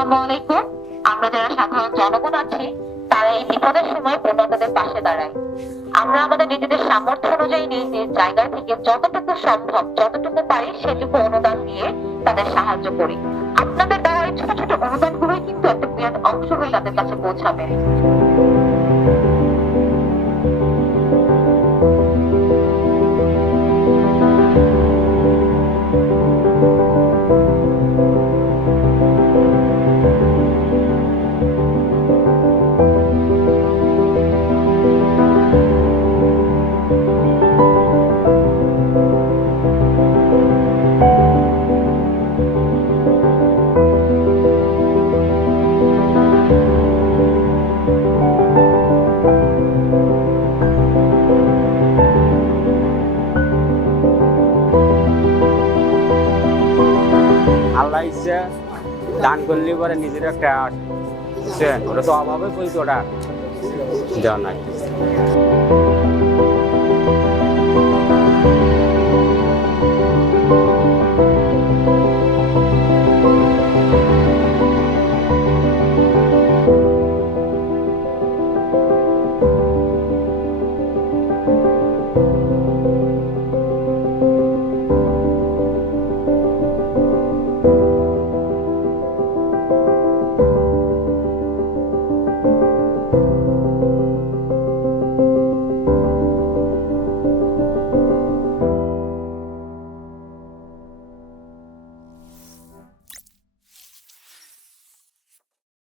আসসালামু আলাইকুম। আমরা যারা সাধারণ জনগণ আছি তারা এই বিপদের সময় প্রণতাদের পাশে দাঁড়াই। আমরা আমাদের নিজেদের সামর্থ্য অনুযায়ী নিজ নিজ জায়গা থেকে যতটুকু সম্ভব যতটুকু পারি সেটুকু অনুদান দিয়ে তাদের সাহায্য করি। আপনাদের দেওয়া এই ছোট ছোট অনুদানগুলোই কিন্তু একটা বৃহৎ অংশ হয়ে তাদের কাছে পৌঁছাবে। আল্লাহ ইচ্ছে দান করলে পরে নিজের একটা ওটা তো অভাবে বলতো ওটা দেওয়া নাই।